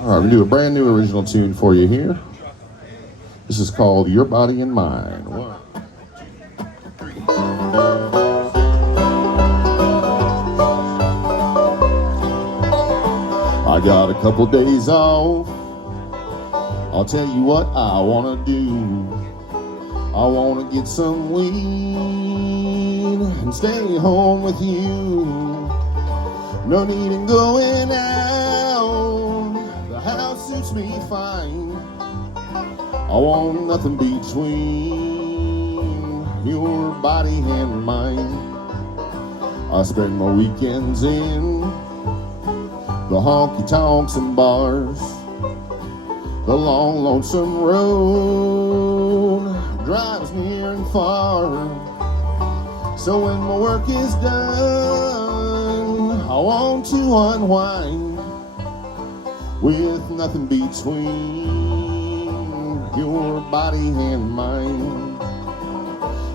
All right, we do a brand new original tune for you here. This is called Your Body and Mine. One, two, three. I got a couple days off. I'll tell you what I wanna do. I wanna get some weed and stay home with you. No need in going out. The house suits me fine. I want nothing between your body and mine. I spend my weekends in the honky-tonks and bars. The long, lonesome road drives near and far. So when my work is done, I want to unwind with nothing between your body and mine.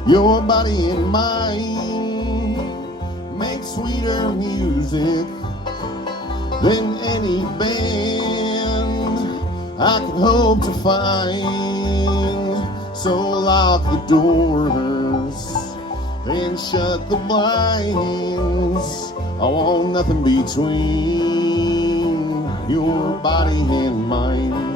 Your body and mine make sweeter music than any band I could hope to find. So lock the doors and shut the blinds. I want nothing between your body and mine.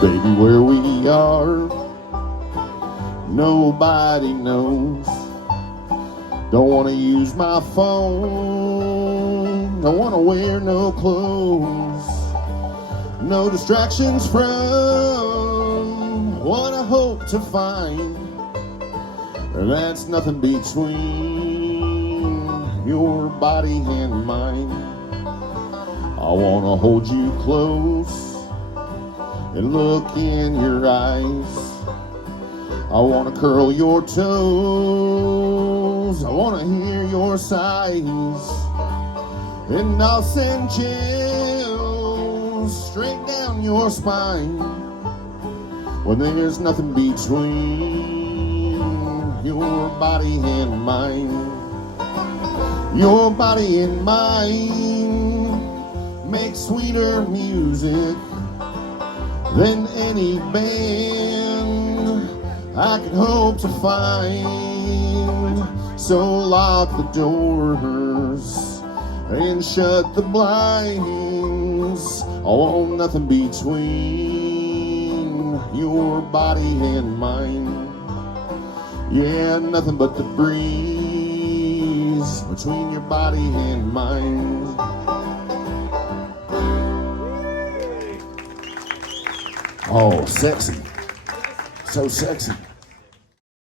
Baby, where we are, nobody knows. Don't wanna use my phone, don't wanna wear no clothes. No distractions from what I hope to find. That's nothing between your body and mine. I wanna hold you close and look in your eyes. I wanna curl your toes, I wanna hear your sighs. And I'll send chills straight down your spine when there's nothing between your body and mine. Your body and mine make sweeter music than any band I could hope to find. So lock the doors and shut the blinds. I want nothing between your body and mine. Yeah, nothing but the breeze between your body and mine. Oh, sexy. So sexy.